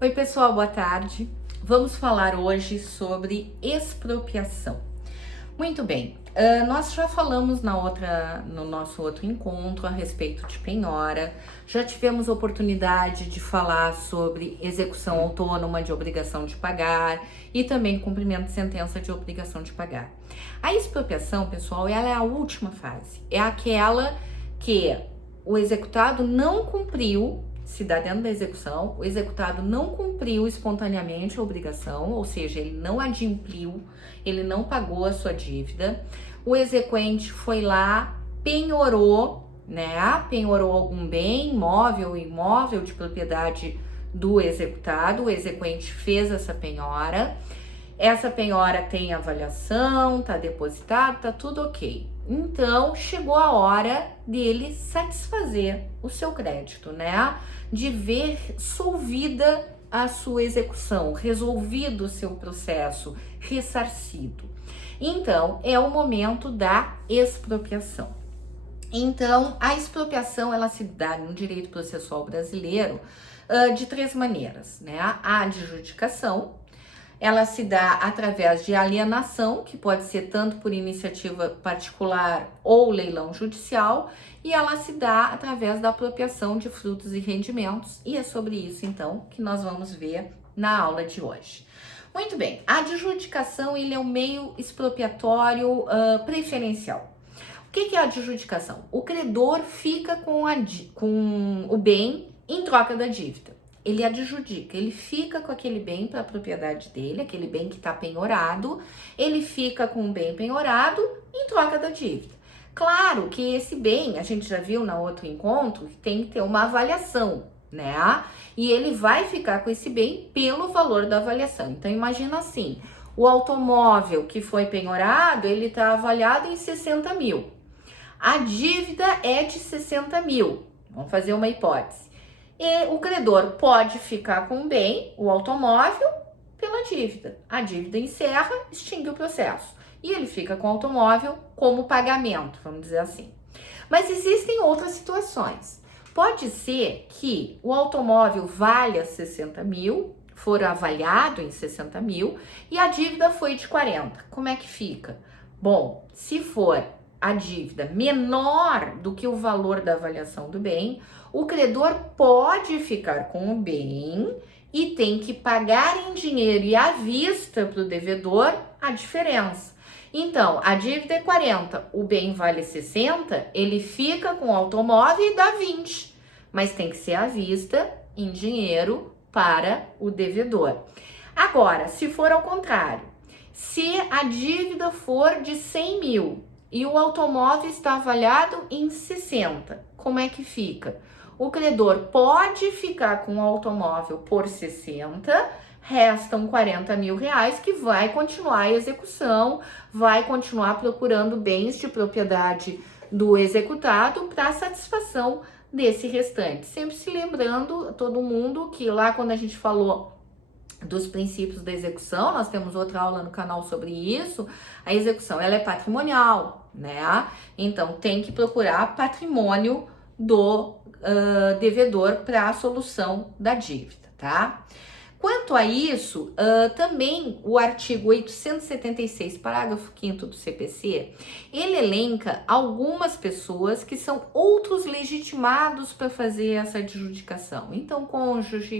Oi, pessoal, boa tarde. Vamos falar hoje sobre expropriação. Muito bem, nós já falamos no nosso outro encontro a respeito de penhora, já tivemos oportunidade de falar sobre execução autônoma de obrigação de pagar e também cumprimento de sentença de obrigação de pagar. A expropriação, pessoal, ela é a última fase, é aquela que o executado não cumpriu. Se dá dentro da execução, o executado não cumpriu espontaneamente a obrigação, ou seja, ele não adimpliu, ele não pagou a sua dívida, o exequente foi lá, penhorou, penhorou algum bem, móvel ou imóvel de propriedade do executado, o exequente fez essa penhora tem avaliação, tá depositado, tá tudo ok. Então, chegou a hora dele satisfazer o seu crédito, de ver solvida a sua execução, resolvido o seu processo, ressarcido. Então, é o momento da expropriação. Então, a expropriação, ela se dá no direito processual brasileiro de três maneiras, A adjudicação, ela se dá através de alienação, que pode ser tanto por iniciativa particular ou leilão judicial, e ela se dá através da apropriação de frutos e rendimentos, e é sobre isso, então, que nós vamos ver na aula de hoje. Muito bem, a adjudicação ele é o meio expropriatório preferencial. O que é a adjudicação? O credor fica com o bem em troca da dívida. Ele adjudica, ele fica com aquele bem para a propriedade dele, aquele bem que está penhorado, ele fica com o bem penhorado em troca da dívida. Claro que esse bem, a gente já viu no outro encontro, tem que ter uma avaliação, E ele vai ficar com esse bem pelo valor da avaliação. Então, imagina assim, o automóvel que foi penhorado, ele está avaliado em 60 mil. A dívida é de 60 mil, vamos fazer uma hipótese. E o credor pode ficar com o bem, o automóvel, pela dívida. A dívida encerra, extingue o processo. E ele fica com o automóvel como pagamento, vamos dizer assim. Mas existem outras situações. Pode ser que o automóvel valha 60 mil, for avaliado em 60 mil, e a dívida foi de 40. Como é que fica? Bom, se for a dívida menor do que o valor da avaliação do bem, o credor pode ficar com o bem e tem que pagar em dinheiro e à vista para o devedor a diferença. Então, a dívida é 40, o bem vale 60, ele fica com o automóvel e dá 20, mas tem que ser à vista em dinheiro para o devedor. Agora, se for ao contrário, se a dívida for de 100 mil e o automóvel está avaliado em 60, como é que fica? O credor pode ficar com o automóvel por 60, restam 40 mil reais que vai continuar a execução, vai continuar procurando bens de propriedade do executado para satisfação desse restante. Sempre se lembrando, todo mundo, que lá quando a gente falou dos princípios da execução, nós temos outra aula no canal sobre isso, a execução ela é patrimonial, Então tem que procurar patrimônio do devedor para a solução da dívida, tá? Quanto a isso, também o artigo 876, parágrafo 5º do CPC, ele elenca algumas pessoas que são outros legitimados para fazer essa adjudicação. Então, cônjuge,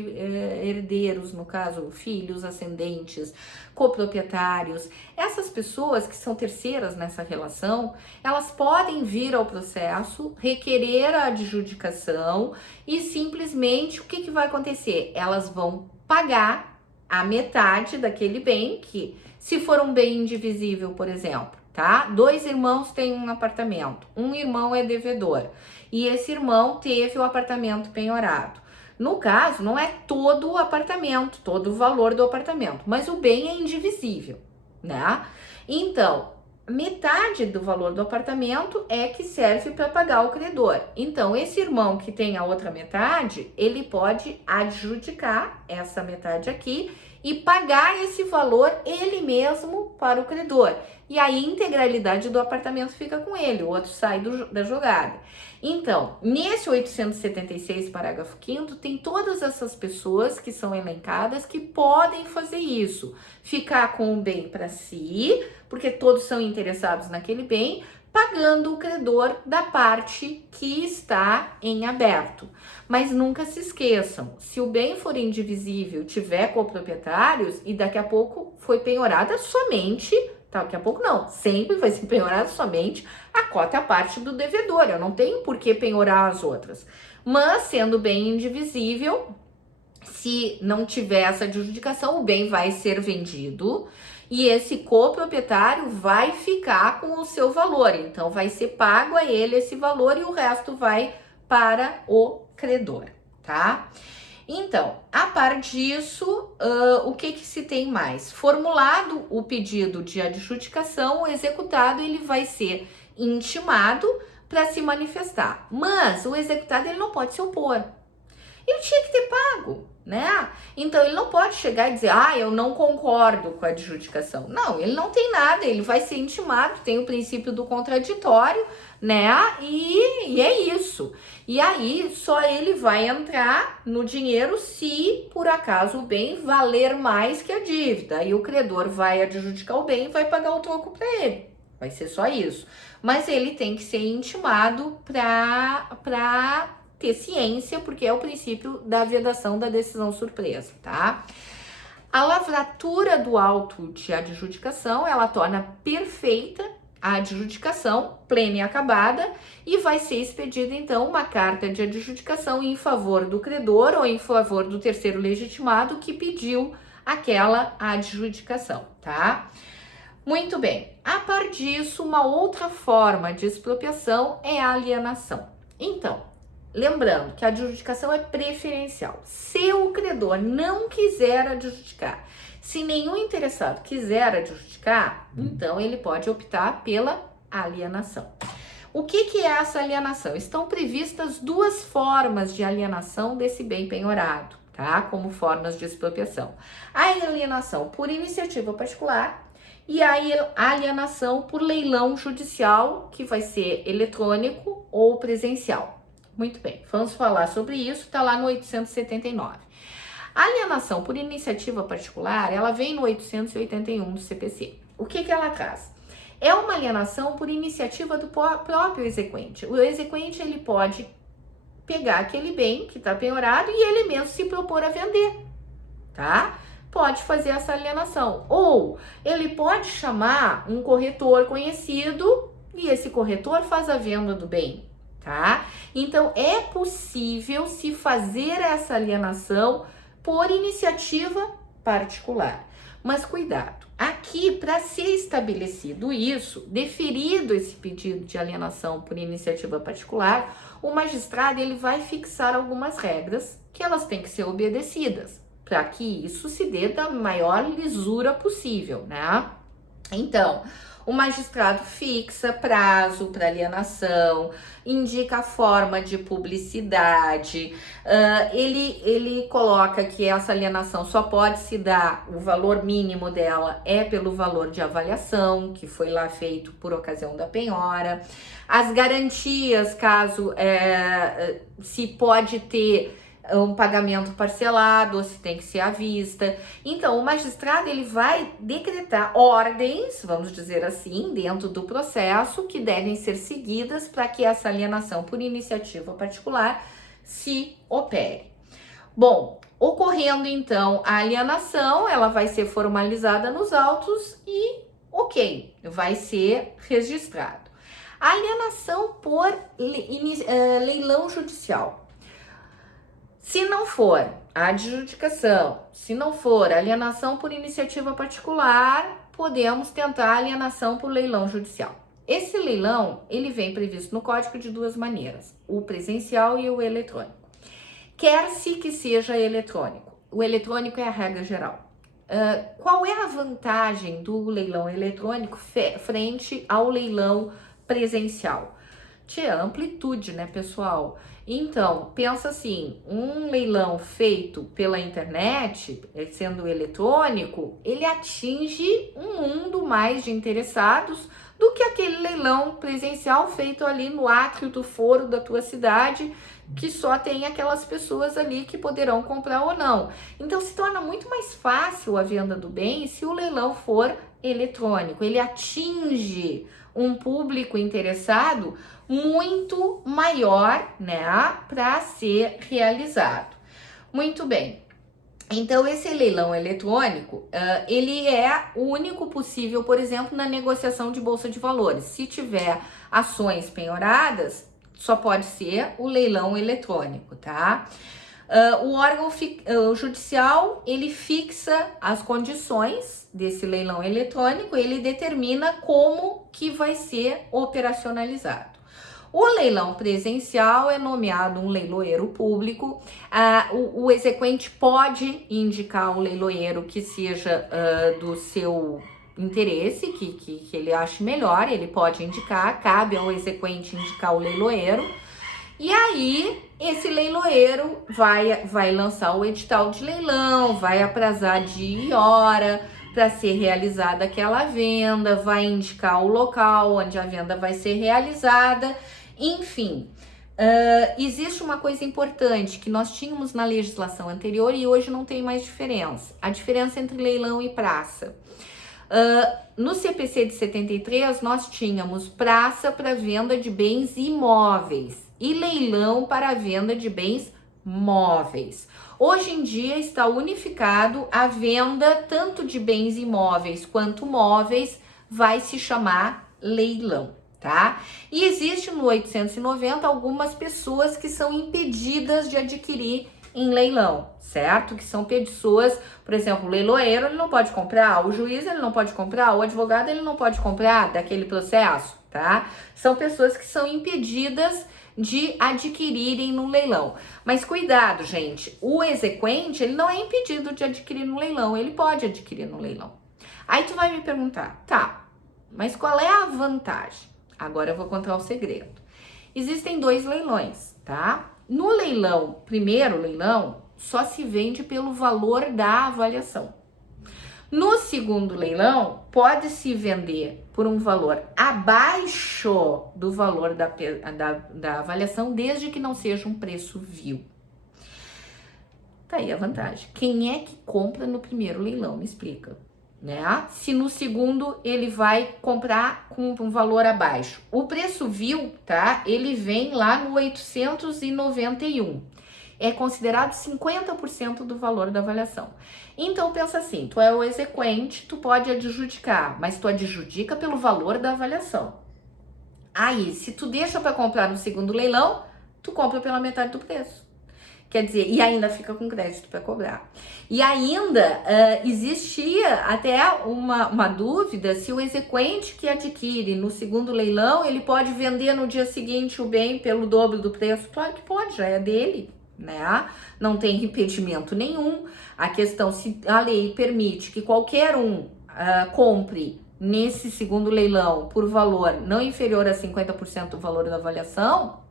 herdeiros, no caso, filhos, ascendentes, coproprietários, essas pessoas que são terceiras nessa relação, elas podem vir ao processo, requerer a adjudicação e simplesmente o que vai acontecer? Elas vão pagar a metade daquele bem, que se for um bem indivisível, por exemplo, tá? 2 irmãos têm um apartamento, um irmão é devedor e esse irmão teve o apartamento penhorado. No caso, não é todo o apartamento, todo o valor do apartamento, mas o bem é indivisível, Então, metade do valor do apartamento é que serve para pagar o credor. Então, esse irmão que tem a outra metade, ele pode adjudicar essa metade aqui e pagar esse valor ele mesmo para o credor. E a integralidade do apartamento fica com ele, o outro sai da jogada. Então, nesse 876, parágrafo 5º, tem todas essas pessoas que são elencadas que podem fazer isso. Ficar com o bem para si, porque todos são interessados naquele bem, pagando o credor da parte que está em aberto. Mas nunca se esqueçam, se o bem for indivisível, tiver coproprietários e daqui a pouco foi penhorada somente, daqui a pouco não, sempre vai ser penhorada somente a cota à parte do devedor, eu não tenho por que penhorar as outras. Mas sendo bem indivisível, se não tiver essa adjudicação, o bem vai ser vendido e esse coproprietário vai ficar com o seu valor. Então, vai ser pago a ele esse valor e o resto vai para o credor, tá? Então, a par disso, o que se tem mais? Formulado o pedido de adjudicação, o executado ele vai ser intimado para se manifestar. Mas o executado ele não pode se opor. Ele tinha que ter pago, né? Então ele não pode chegar e dizer, eu não concordo com a adjudicação. Não, ele não tem nada, ele vai ser intimado, tem o princípio do contraditório, né? E é isso. E aí só ele vai entrar no dinheiro se por acaso o bem valer mais que a dívida. Aí o credor vai adjudicar o bem e vai pagar o troco para ele. Vai ser só isso. Mas ele tem que ser intimado para ter ciência, porque é o princípio da vedação da decisão surpresa, tá? A lavratura do auto de adjudicação, ela torna perfeita a adjudicação, plena e acabada, e vai ser expedida, então, uma carta de adjudicação em favor do credor ou em favor do terceiro legitimado que pediu aquela adjudicação, tá? Muito bem. A par disso, uma outra forma de expropriação é a alienação. Então, lembrando que a adjudicação é preferencial. Se o credor não quiser adjudicar, se nenhum interessado quiser adjudicar, então ele pode optar pela alienação. O que é essa alienação? Estão previstas duas formas de alienação desse bem penhorado, tá? Como formas de expropriação. A alienação por iniciativa particular e a alienação por leilão judicial, que vai ser eletrônico ou presencial. Muito bem, vamos falar sobre isso, tá lá no 879. A alienação por iniciativa particular, ela vem no 881 do CPC. O que ela traz? É uma alienação por iniciativa do próprio exequente. O exequente, ele pode pegar aquele bem que está penhorado e ele mesmo se propor a vender, tá? Pode fazer essa alienação. Ou ele pode chamar um corretor conhecido e esse corretor faz a venda do bem, tá? Então, é possível se fazer essa alienação por iniciativa particular. Mas cuidado, aqui para ser estabelecido isso, deferido esse pedido de alienação por iniciativa particular, o magistrado ele vai fixar algumas regras que elas têm que ser obedecidas para que isso se dê da maior lisura possível, né? Então, o magistrado fixa prazo para alienação, indica a forma de publicidade, ele coloca que essa alienação só pode se dar, o valor mínimo dela é pelo valor de avaliação, que foi lá feito por ocasião da penhora, as garantias, caso se pode ter um pagamento parcelado, ou se tem que ser à vista. Então, o magistrado ele vai decretar ordens, vamos dizer assim, dentro do processo, que devem ser seguidas para que essa alienação por iniciativa particular se opere. Bom, ocorrendo então a alienação, ela vai ser formalizada nos autos e, ok, vai ser registrado. A alienação por leilão judicial. Se não for a adjudicação, se não for alienação por iniciativa particular, podemos tentar a alienação por leilão judicial. Esse leilão, ele vem previsto no código de duas maneiras, o presencial e o eletrônico. Quer-se que seja eletrônico. O eletrônico é a regra geral. Qual é a vantagem do leilão eletrônico frente ao leilão presencial? A amplitude, né, pessoal? Então, pensa assim, um leilão feito pela internet, sendo eletrônico, ele atinge um mundo mais de interessados do que aquele leilão presencial feito ali no átrio do foro da tua cidade, que só tem aquelas pessoas ali que poderão comprar ou não. Então, se torna muito mais fácil a venda do bem se o leilão for eletrônico. Ele atinge um público interessado muito maior, né, para ser realizado. Muito bem. Então, esse leilão eletrônico, ele é o único possível, por exemplo, na negociação de bolsa de valores. Se tiver ações penhoradas, só pode ser o leilão eletrônico, tá? O órgão judicial, ele fixa as condições desse leilão eletrônico, ele determina como que vai ser operacionalizado. O leilão presencial é nomeado um leiloeiro público. O exequente pode indicar o leiloeiro que seja do seu interesse, que ele ache melhor, ele pode indicar, cabe ao exequente indicar o leiloeiro. E aí, esse leiloeiro vai lançar o edital de leilão, vai aprazar dia e hora para ser realizada aquela venda, vai indicar o local onde a venda vai ser realizada. Enfim, existe uma coisa importante que nós tínhamos na legislação anterior e hoje não tem mais diferença. A diferença entre leilão e praça. No CPC de 73, nós tínhamos praça para venda de bens imóveis e leilão para a venda de bens móveis. Hoje em dia está unificado, a venda tanto de bens imóveis quanto móveis vai se chamar leilão. Tá? E existe no 890 algumas pessoas que são impedidas de adquirir em leilão, certo? Que são pessoas, por exemplo, o leiloeiro ele não pode comprar, o juiz ele não pode comprar, o advogado ele não pode comprar daquele processo, tá? São pessoas que são impedidas de adquirirem no leilão. Mas cuidado, gente, o exequente ele não é impedido de adquirir no leilão, ele pode adquirir no leilão. Aí tu vai me perguntar, tá, mas qual é a vantagem? Agora eu vou contar o segredo. Existem 2 leilões, tá? No leilão, primeiro leilão, só se vende pelo valor da avaliação. No segundo leilão, pode-se vender por um valor abaixo do valor da avaliação, desde que não seja um preço vil. Tá aí a vantagem. Quem é que compra no primeiro leilão? Me explica. Né? Se no segundo ele vai comprar com um valor abaixo. O preço vil, tá? Ele vem lá no 891. É considerado 50% do valor da avaliação. Então pensa assim, tu é o exequente, tu pode adjudicar, mas tu adjudica pelo valor da avaliação. Aí, se tu deixa para comprar no segundo leilão, tu compra pela metade do preço. Quer dizer, e ainda fica com crédito para cobrar. E ainda existia até uma dúvida se o exequente que adquire no segundo leilão, ele pode vender no dia seguinte o bem pelo dobro do preço. Claro que pode, já é dele, né? Não tem impedimento nenhum. A questão, se a lei permite que qualquer um compre nesse segundo leilão por valor não inferior a 50% do valor da avaliação,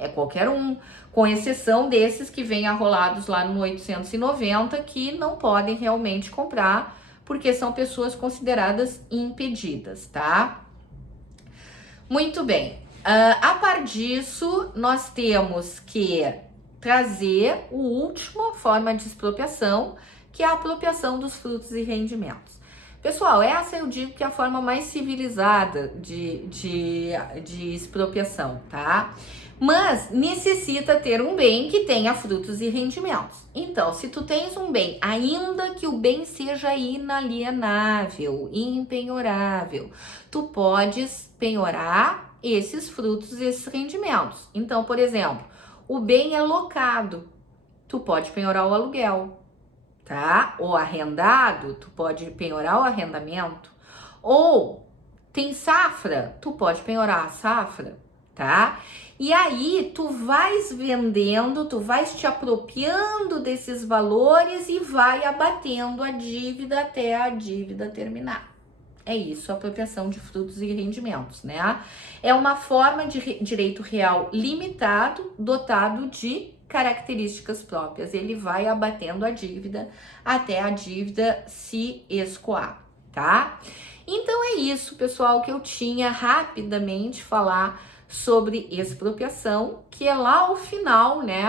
é qualquer um, com exceção desses que vêm arrolados lá no 890, que não podem realmente comprar, porque são pessoas consideradas impedidas, tá? Muito bem. A par disso, nós temos que trazer a última forma de expropriação, que é a apropriação dos frutos e rendimentos. Pessoal, essa eu digo que é a forma mais civilizada de expropriação, tá? Mas necessita ter um bem que tenha frutos e rendimentos. Então, se tu tens um bem, ainda que o bem seja inalienável, impenhorável, tu podes penhorar esses frutos e esses rendimentos. Então, por exemplo, o bem é locado, tu pode penhorar o aluguel, tá? Ou arrendado, tu pode penhorar o arrendamento. Ou tem safra, tu pode penhorar a safra, tá? E aí tu vais vendendo, tu vais te apropriando desses valores e vai abatendo a dívida até a dívida terminar. É isso, apropriação de frutos e rendimentos, né? É uma forma de direito real limitado, dotado de características próprias. Ele vai abatendo a dívida até a dívida se escoar, tá? Então é isso, pessoal, que eu tinha rapidamente falar sobre expropriação, que é lá o final, né?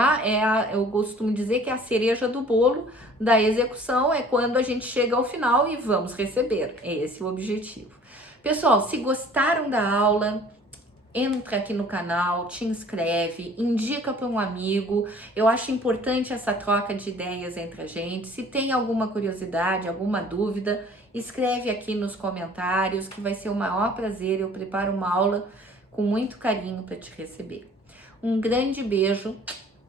Eu costumo dizer que é a cereja do bolo da execução, é quando a gente chega ao final e vamos receber. É esse o objetivo. Pessoal, se gostaram da aula, entra aqui no canal, te inscreve, indica para um amigo. Eu acho importante essa troca de ideias entre a gente. Se tem alguma curiosidade, alguma dúvida, escreve aqui nos comentários, que vai ser o maior prazer. Eu preparo uma aula com muito carinho para te receber. Um grande beijo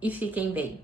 e fiquem bem.